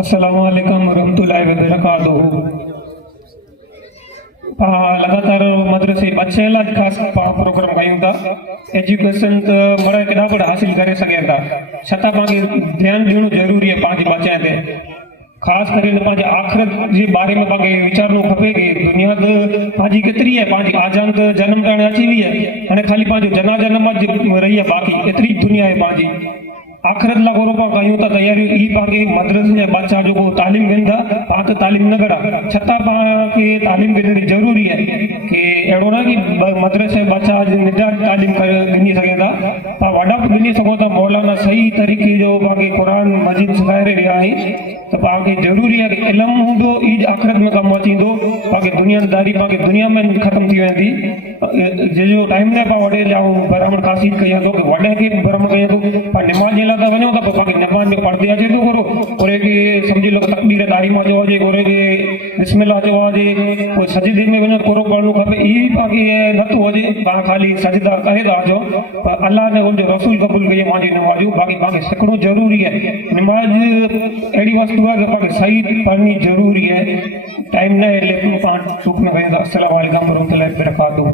अस्सलामु अलैकुम रहमतुल्लाहि व बरकातुहू। लगातार मदरसे बच्चे लाइ खास प्रोग्राम कयूं था। एजुकेशन तो मड़ा केॾा बि हासिल करे सघनि था, छतां पाण ध्यानु ॾियणो ज़रूरी आहे पंहिंजे बच्चनि ते। ख़ासि करे पंहिंजे आख़िरत जे बारे में पाण वीचारणो खपे कि दुनिया पंहिंजी केतिरी आहे, पंहिंजी आजान त जनम ताणे अची वई आहे, हाणे ख़ाली पंहिंजो जनाज़ नमाज़ रही आहे, बाक़ी एतिरी दुनिया आहे पंहिंजी। आख़िरत लाइ गुरु पाण कयूं था तयारियूं। ई पाण मदरसे जा बच्चा जो तालीम वेंदा, पाण त तालीम न करा, छतां पाण खे तालीम ॾियणी ज़रूरी आहे कि अहिड़ो न कि मदरसे बच्चा निजात तालीम ॾिनी सघनि था, पाण वॾा बि ॾिनी सघूं था। मौलाना सही तरीक़े जो पाण क़ुर मजीद सेखारे रहिया आहिनि, त पाण खे ज़रूरी आहे कि इल्मु हूंदो ई आख़िरत में कमु अचींदो। पाण खे दुनियादारी पाण खे दुनिया में ख़तमु थी वेंदी। जंहिंजो टाइम न पाण वॾे लाइ बराबरि ख़ासियत कयां थो कि वॾे खे बराबरि कयां थो। पाण निमाज़ जे लाइ त वञो था, पोइ पाण खे निमाज़ में पढ़ंदे अचे थो करो, ओरे खे सम्झी लो तकबीर तारीमा चयो हुजे, ओरे खे बिस्मिल्लाह चयो हुजे, पोइ सजदे में वञो कोरो पढ़णो खपे। ई पाण खे नथो हुजे, पाण ख़ाली सजदा करे था अचो, पर अलाह ने हुनजो रसूल क़बूल कई मुंहिंजी निमाज़ूं। बाक़ी पाण खे सिखणो ज़रूरी आहे। निमाज़ अहिड़ी वस्तु आहे कि पाण खे सही पढ़णी ज़रूरी आहे। टाइम न आहे, लेकिन पाण चूक न कयूं था। अस्सलामु अलैकुम वरहमतुल्लाहि वबरकातुहू।